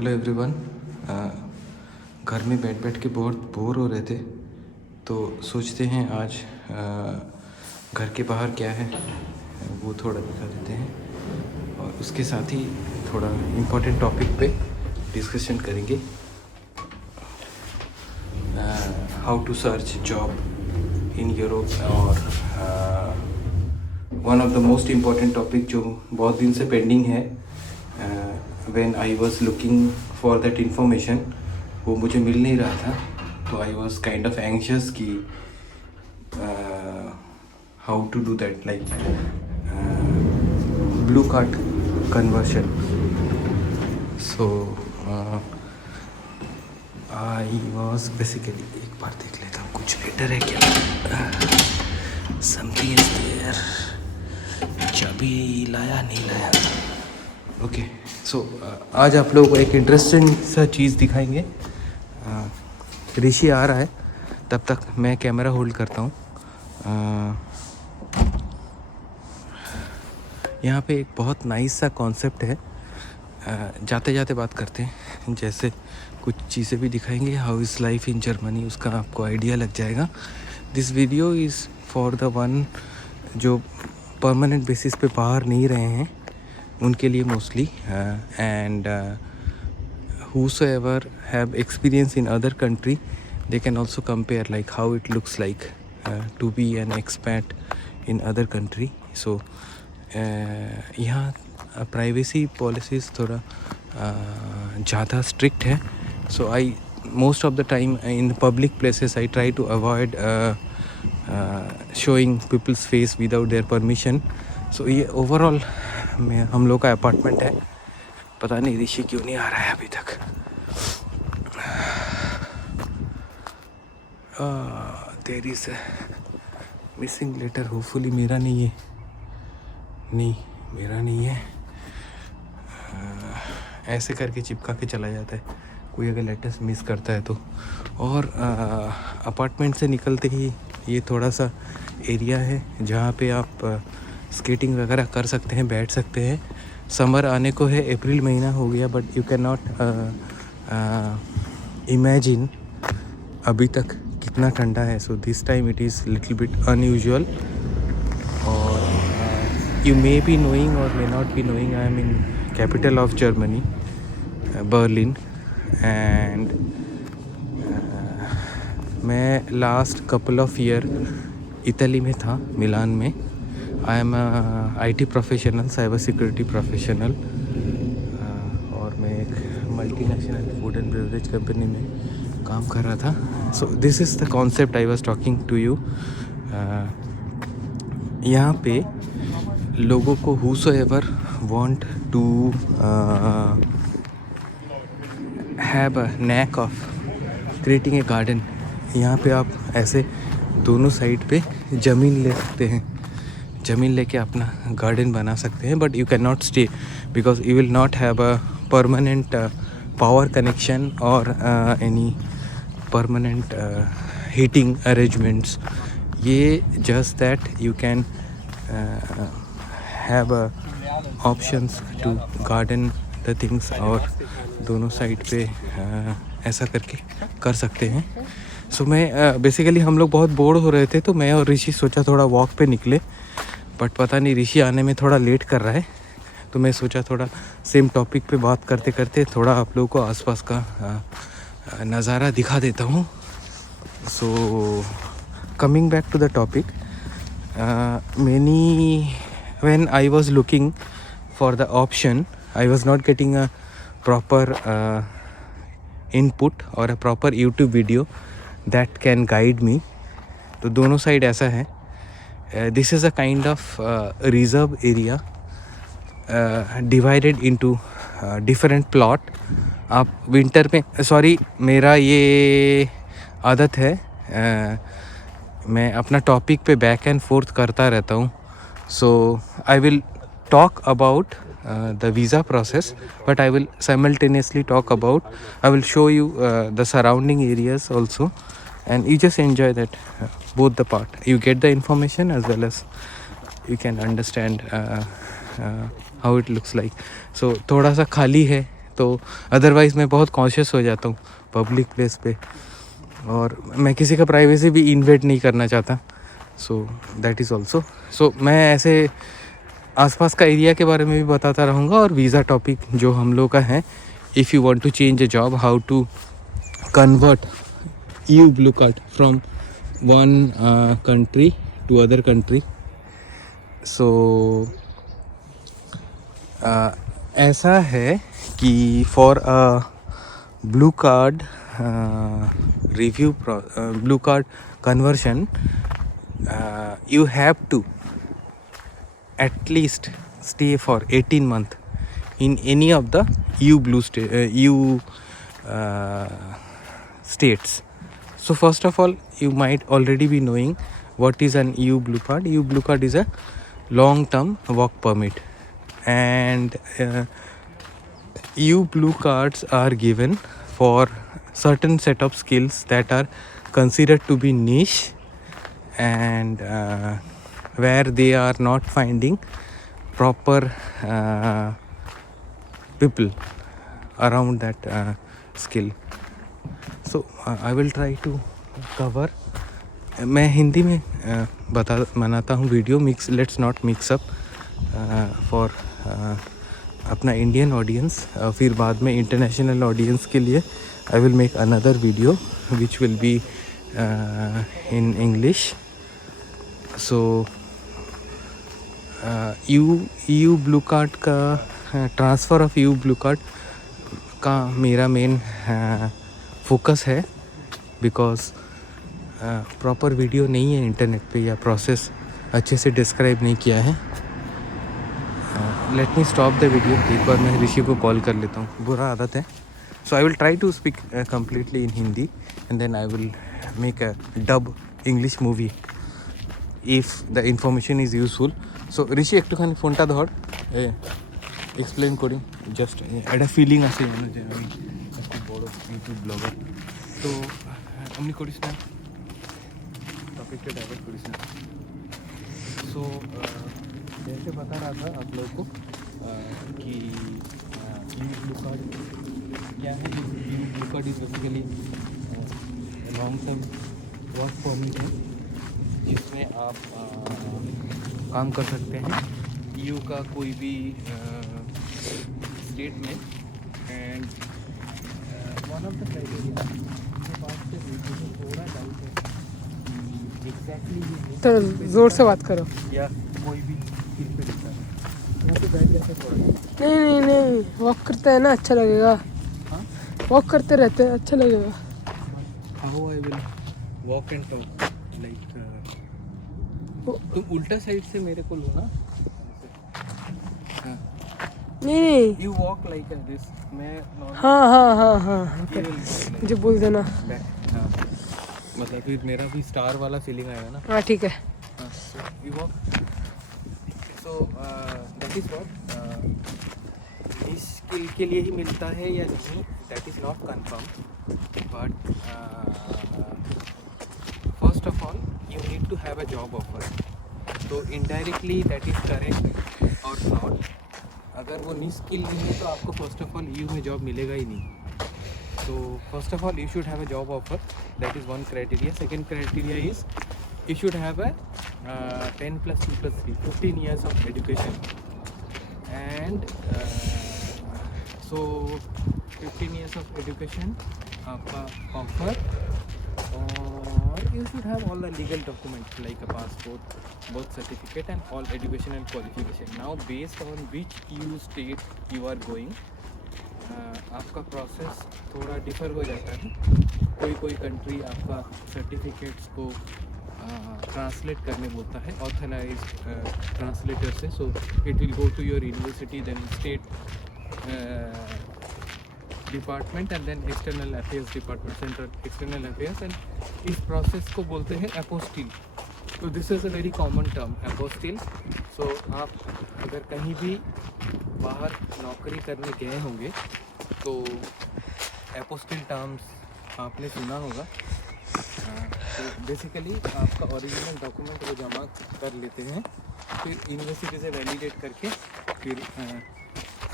Hello everyone. घर में बैठ बैठ के बहुत बोर हो रहे थे, तो सोचते हैं आज घर के बाहर क्या है वो थोड़ा दिखा देते हैं, और उसके साथ ही थोड़ा इम्पोर्टेंट टॉपिक पे डिस्कशन करेंगे। How to search job in Europe, और one of the most important topic जो बहुत दिन से पेंडिंग है, when I was looking for that information, वो मुझे मिल नहीं रहा था, तो I was kind of anxious कि how to do that, like blue card conversion. So I was basically, एक बार देख लेता हूँ कुछ लेटर है क्या। Something is there. चाबी लाया नहीं लाया। ओके, सो आज आप लोगों को एक इंटरेस्टिंग सा चीज़ दिखाएंगे। ऋषि आ रहा है, तब तक मैं कैमरा होल्ड करता हूँ। यहाँ पे एक बहुत नाइस सा कॉन्सेप्ट है, जाते जाते बात करते हैं। जैसे कुछ चीज़ें भी दिखाएंगे, how is life in Germany, उसका आपको आइडिया लग जाएगा। This video is for the one जो परमानेंट बेसिस पे बाहर नहीं रहे हैं, उनके लिए mostly, and whosoever have experience in other country, they can also compare like how it looks like to be an expat in other country. So यहाँ privacy policies थोड़ा ज़्यादा strict है, so I most of the time in public places I try to avoid showing people's face without their permission. So ये overall में हम लोग का apartment है। पता नहीं ऋषि क्यों नहीं आ रहा है अभी तक। There is a missing letter, hopefully मेरा नहीं है। नहीं, मेरा नहीं है। ऐसे करके चिपका के चला जाता है कोई अगर लेटर्स मिस करता है तो। और अपार्टमेंट से निकलते ही ये थोड़ा सा एरिया है जहाँ पे आप स्केटिंग वगैरह कर सकते हैं, बैठ सकते हैं। समर आने को है, अप्रैल महीना हो गया, but you can not imagine अभी तक कितना ठंडा है। So this time it is little bit unusual. और यू मे बी नोइंग और may not be knowing, I am in capital of Germany, Berlin. And मैं last couple of year Italy में था, मिलान में। I am IT professional, cyber security professional, और मैं एक multinational food and beverage company में काम कर रहा था। सो this is the concept I was talking to you. यहाँ पे लोगों को whosoever want to have a knack of creating a garden, यहाँ पे आप ऐसे दोनों साइड पे ज़मीन ले सकते हैं, ज़मीन लेके अपना गार्डन बना सकते हैं। But you can not stay because you will not have a permanent power connection और एनी परमानेंट हीटिंग अरेंजमेंट्स। ये just that you can have options to garden the things, और दोनों साइड पे ऐसा करके कर सकते हैं। सो मैं बेसिकली हम लोग बहुत बोर हो रहे थे, तो मैं और ऋषि सोचा थोड़ा वॉक पे निकले, बट पता नहीं ऋषि आने में थोड़ा लेट कर रहा है। तो मैं सोचा थोड़ा सेम टॉपिक पे बात करते करते थोड़ा आप लोगों को आसपास का नज़ारा दिखा देता हूँ। So coming back to the topic, when I was looking for the option, I was not getting a proper input or a proper YouTube video that can guide me. तो दोनों साइड ऐसा है। This is a kind of reserve area divided into different plot. आप winter में, sorry मेरा ये आदत है, मैं अपना टॉपिक पे बैक एंड फोर्थ करता रहता हूँ। So I will talk about the visa process, but I will simultaneously talk about, I will show you the surrounding areas also, and you just enjoy that, both the part. You get the information as well as you can understand how it looks like. So थोड़ा सा खाली है तो otherwise मैं बहुत conscious हो जाता हूँ पब्लिक प्लेस पे, और मैं किसी का प्राइवेसी भी इन्वेड नहीं करना चाहता। सो दैट इज़ ऑल्सो, सो मैं ऐसे आसपास का एरिया के बारे में भी बताता रहूँगा, और वीज़ा टॉपिक जो हम लोग का है, if you want to change a job, how to convert EU blue card from one country to other country. So ऐसा है कि for a blue card review blue card conversion, you have to at least stay for 18 months in any of the EU states. So first of all, you might already be knowing what is an EU blue card. EU blue card is a long term work permit, and EU blue cards are given for certain set of skills that are considered to be niche, and where they are not finding proper people around that skill. So I will try to cover. मैं हिंदी में बनाता हूँ video, mix, let's not mix up for अपना Indian audience, फिर बाद में international audience के लिए I will make another video which will be in English. So EU blue card का transfer of EU blue card का मेरा मेन फोकस है, बिकॉज प्रॉपर वीडियो नहीं है इंटरनेट पे, या प्रोसेस अच्छे से डिस्क्राइब नहीं किया है. Let me stop the video. एक बार मैं ऋषि को कॉल कर लेता हूँ, बुरा आदत है. So I will try to speak completely in Hindi, and then I will make a dub English movie if the information is useful. So Rishi একটুখানি ফোনটা ধর, এক্সপ্লেন করি, জাস্ট একটা ফিলিং আসে যেন যে আমি একটা বড় ইউটিউব ব্লগার. তো এমনি করিস না, टॉपिक डाइवर्ट करिस ना. सो जैसे बता रहा था आप लोगों को कि EU ब्लू कार्ड क्या है. EU blue card is basically long term work permit है, जिसमें आप काम कर सकते हैं EU का कोई भी स्टेट में. And one of the criteria के पास से थोड़ा डाउट है एग्जैक्टली, तो जोर से बात करो. या कोई भी स्किल पे लिखा है वो तो बैठ जाते थोड़ा. नहीं, वॉक करते हैं ना, अच्छा लगेगा. हाँ, वॉक करते रहते हैं, अच्छा लगेगा. How I will walk and talk like, तुम उल्टा साइड से मेरे को लो ना. हाँ, नहीं. You walk like this. मैं हाँ. ये will walk like जो बोल देना. back. हाँ, मतलब फिर मेरा भी स्टार वाला फीलिंग आएगा ना. हाँ ठीक है. हाँ, so you walk. So that is what इस स्किल के लिए ही मिलता है या नहीं, that is not confirmed. But first of all, you need to have a job offer. तो indirectly that is correct or not. अगर वो नी स्किल नहीं है तो आपको फर्स्ट ऑफ ऑल EU में जॉब मिलेगा ही नहीं. So first of all, you should have a job offer. That is one criteria. Second criteria is you should have a 10 plus 2 plus 3, 15 years of education. And so 15 years of education आपका offer, और you should have all the legal documents like a passport, birth certificate and all educational qualification. Now based on which EU state you are going, आपका process थोड़ा differ हो जाता है. कोई country आपका certificates को ट्रांसलेट करने बोलता है ऑथराइज ट्रांसलेटर से. So it will go to your university, then state department, and then external affairs department, central external affairs, and इस प्रोसेस को बोलते हैं अपोस्टिल. तो this is a very common term, apostille. So आप अगर कहीं भी बाहर नौकरी करने गए होंगे तो अपोस्टिल टर्म्स आपने सुना होगा. तो बेसिकली आपका ओरिजिनल डॉक्यूमेंट वो जमा कर लेते हैं, फिर यूनिवर्सिटी से वैलिडेट करके फिर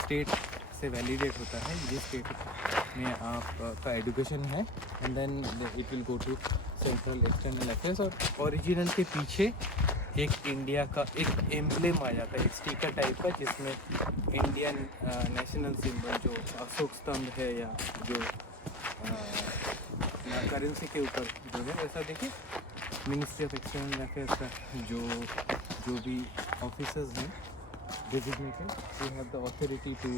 स्टेट से वैलिडेट होता है जिस स्टेट में आपका एजुकेशन है, and then it will go to central external affairs. और ओरिजिनल के पीछे एक इंडिया का एक एम्ब्लेम आ जाता है, एक स्टिकर टाइप का, जिसमें इंडियन नेशनल सिंबल जो अशोक स्तंभ है या जो करेंसी के ऊपर जो है वैसा देखिए। मिनिस्ट्री ऑफ एक्सटर्नल अफेयर्स का जो भी ऑफिसर्स हैं designated, they have the authority to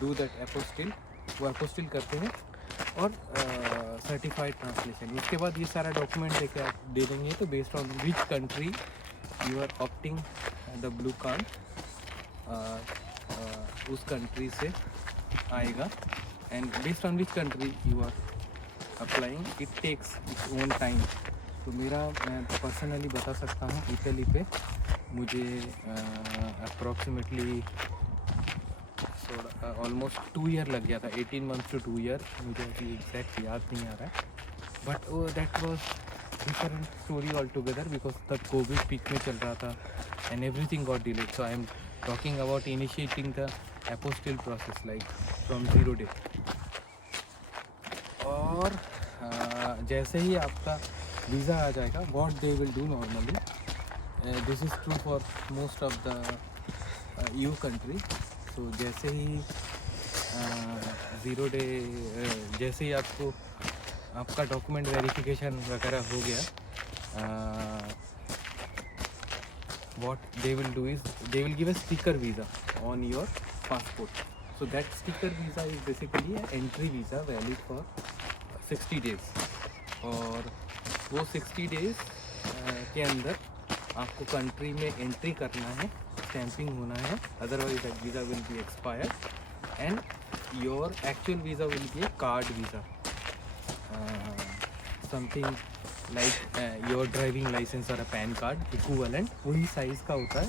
do that apostille, वो अपोस्टिल करते हैं और सर्टिफाइड ट्रांसलेशन। उसके बाद ये सारा डॉक्यूमेंट लेके आप दे देंगे, तो based on which country you are opting the blue card उस कंट्री से आएगा, and based on which country you are applying it takes its own time. तो मैं पर्सनली बता सकता हूँ, इटली पे मुझे अप्रॉक्सीमेटली ऑलमोस्ट 2 ईयर लग गया था, 18 मंथ्स टू 2 ईयर, मुझे अभी एग्जैक्ट याद नहीं आ रहा है, but that was different story all together because तब कोविड पीक में चल रहा था and everything got delayed. So I am talking about initiating the apostille process like from 0 day. और जैसे ही आपका वीज़ा आ जाएगा, what they will do normally, this is true for most of the EU country. So जैसे ही 0 day जैसे ही आपका डॉक्यूमेंट वेरिफिकेशन वगैरह हो गया, what they will do is they will give a sticker visa on your passport. So that sticker visa is basically entry visa valid for 60 days, और वो 60 डेज़ के अंदर आपको कंट्री में एंट्री करना है, स्टैंपिंग होना है, otherwise that visa will be expired and your actual visa will be a card visa, something like your driving licence और अ पैन कार्ड इक्विवेलेंट, वही साइज़ का होता है।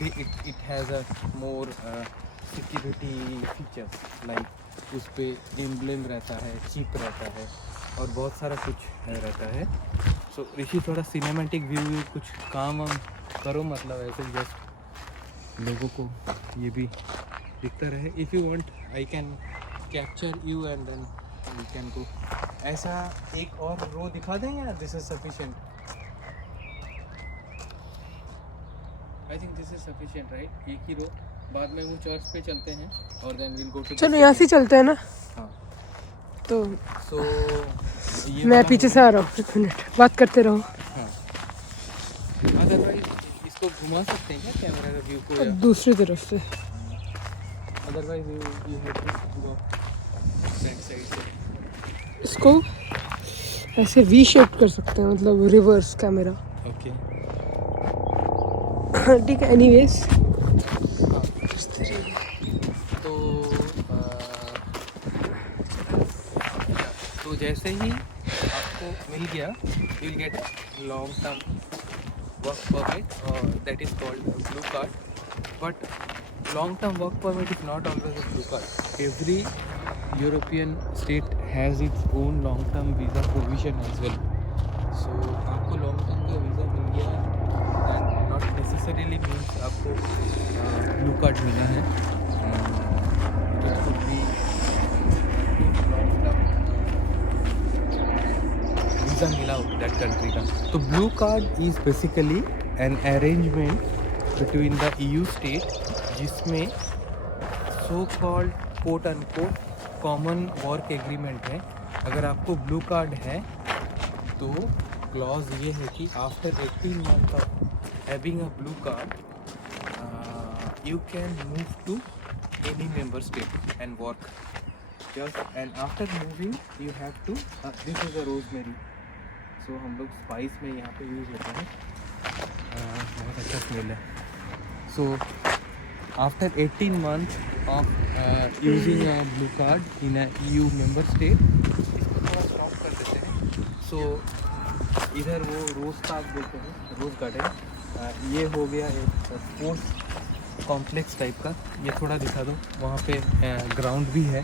It has a more security features, like उस पर emblem रहता है, chip रहता है और बहुत सारा कुछ रहता है। सो ऋषि थोड़ा सिनेमैटिक व्यू कुछ काम हम करो, मतलब ऐसे जस्ट लोगों को ये भी दिखता रहे। If you want I can capture you and then we can go. ऐसा एक और रो दिखा दें या this is sufficient? I think this is sufficient right, एक ही रो। बाद में वो चर्च पे चलते हैं और देन विल गो टू। चलो यहाँ से चलते हैं ना। हाँ तो ये मैं पीछे से आ रहा हूँ, 1 मिनट बात करते रहो। हाँ, अदरवाइज इसको घुमा सकते हैं क्या कैमरा का व्यू को, या दूसरी तरफ से? Otherwise you have to go back side से। इसको ऐसे वी शेप कर सकते हैं, मतलब रिवर्स कैमरा। ओके ठीक है, एनीवेज। हाँ, तो जैसे ही आपको मिल गया, you will get long term work permit, that is called blue card. But long term work permit is not always a blue card. Every European state has its own long term visa provision as well. So आपको long term का visa मिल गया and not necessarily means आपको blue card मिला है। It could be long term visa मिला हो that country का। तो blue card is basically an arrangement between the EU state, जिसमें so called quote unquote common work agreement है। अगर आपको ब्लू कार्ड है तो क्लॉज ये है कि after 18 months of having a blue card you can move to any member state and work just, and after moving you have to this is a rosemary. So हम लोग spice में यहाँ पे यूज़ होता है, बहुत अच्छा स्मेल है। सो after 18 months of using a blue card in a EU member state, इसको थोड़ा स्टॉप कर देते हैं। सो इधर वो रोज़ पार्क बोलते हैं, रोज़ गार्डन, ये हो गया एक स्पोर्ट्स कॉम्प्लेक्स टाइप का। ये थोड़ा दिखा दो, वहाँ पे ग्राउंड भी है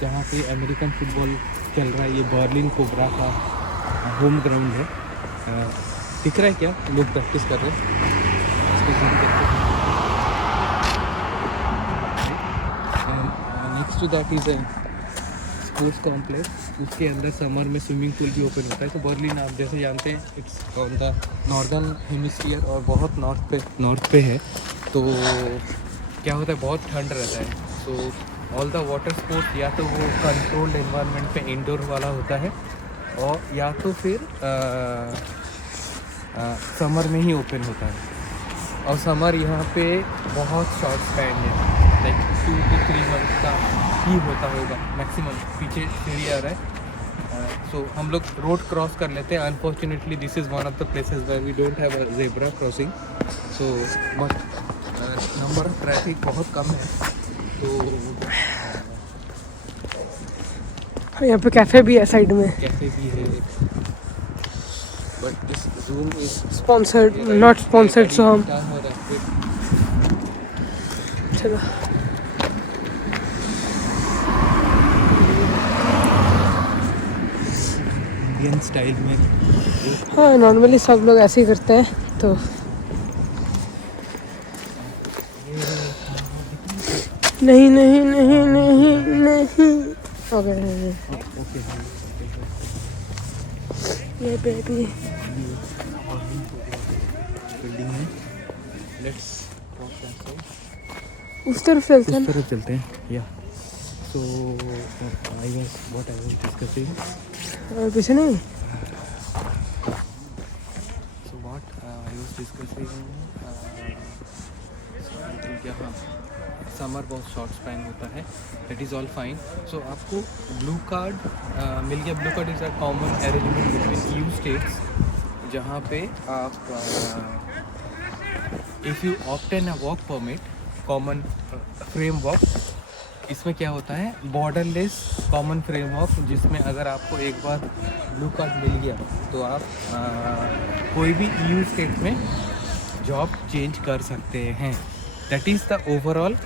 जहाँ पे अमेरिकन फुटबॉल चल रहा है। ये बर्लिन कोबरा का होम ग्राउंड है। दिख रहा है क्या, लोग प्रैक्टिस कर रहे हैं। इसको zoom करके next to that is sports complex. उसके अंदर समर में स्विमिंग पूल भी ओपन होता है। तो बर्लिन आप जैसे जानते हैं it's on the northern hemisphere और बहुत नॉर्थ पे है। तो क्या होता है, बहुत ठंड रहता है। So all the water sports या तो वो कंट्रोल्ड एनवायरनमेंट पे इंडोर वाला होता है और या तो फिर समर में ही ओपन होता है। और समर यहाँ पे बहुत शॉर्ट स्पैन है, लाइक 2 to 3 मंथ का ही होता होगा मैक्सिमम। पीछे सीढ़ी आ रहा है। सो हम लोग रोड क्रॉस कर लेते हैं। Unfortunately this is one of the places where we don't have a zebra crossing. So but number of traffic बहुत कम है। तो यहाँ पे कैफे भी है साइड में, कैफे भी है, but this zoom is sponsored not sponsored. So हम चलो इंडियन स्टाइल में। हाँ, नॉर्मली सब लोग ऐसे ही करते हैं। तो नहीं नहीं नहीं नहीं नहीं ओके ये बेबी बिल्डिंग है। लेट्स उस तरफ चलते हैं उस तरफ चलते हैं। या so I was what I was discussing. ना, पीछे नहीं। So what I was discussing, यहाँ समर बहुत शॉर्ट स्पैन होता है। That is all fine. So आपको ब्लू कार्ड मिल गया। Blue card is a common arrangement between EU states, जहाँ पे आप if you obtain a work permit common framework, इसमें क्या होता है, बॉर्डरलेस कॉमन फ्रेमवर्क, जिसमें अगर आपको एक बार ब्लू कार्ड मिल गया तो आप कोई भी EU स्टेट में जॉब चेंज कर सकते हैं। That is the overall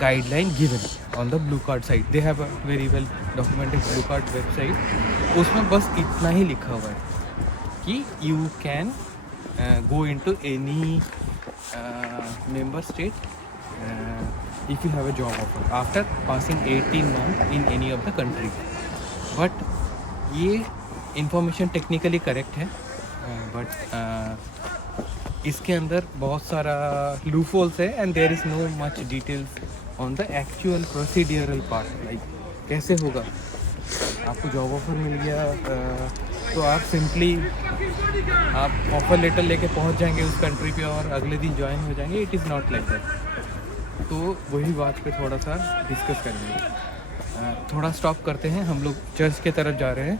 guideline given on the blue card site. They have a very well documented blue card website. उसमें बस इतना ही लिखा हुआ है कि you can go into any member state if you have a job offer after passing 18 months in any of the country. But ये information technically correct है, but इसके अंदर बहुत सारा लूपहोल्स है and there is no much details on the actual procedural part. Like कैसे होगा, आपको जॉब ऑफर मिल गया तो आप सिंपली आप ऑफर लेटर लेके पहुंच जाएंगे उस कंट्री पे और अगले दिन ज्वाइन हो जाएंगे। It is not like that. तो वही बात पे थोड़ा सा डिस्कस करेंगे। थोड़ा स्टॉप करते हैं, हम लोग चर्च के तरफ जा रहे हैं।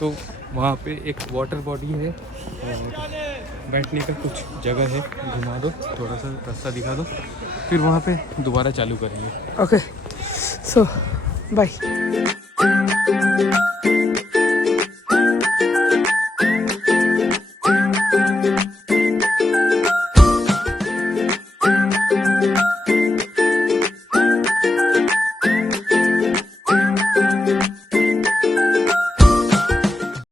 तो वहाँ पे एक वाटर बॉडी है और बैठने का कुछ जगह है। घुमा दो, थोड़ा सा रास्ता दिखा दो, फिर वहाँ पे दोबारा चालू करेंगे। Okay so bye.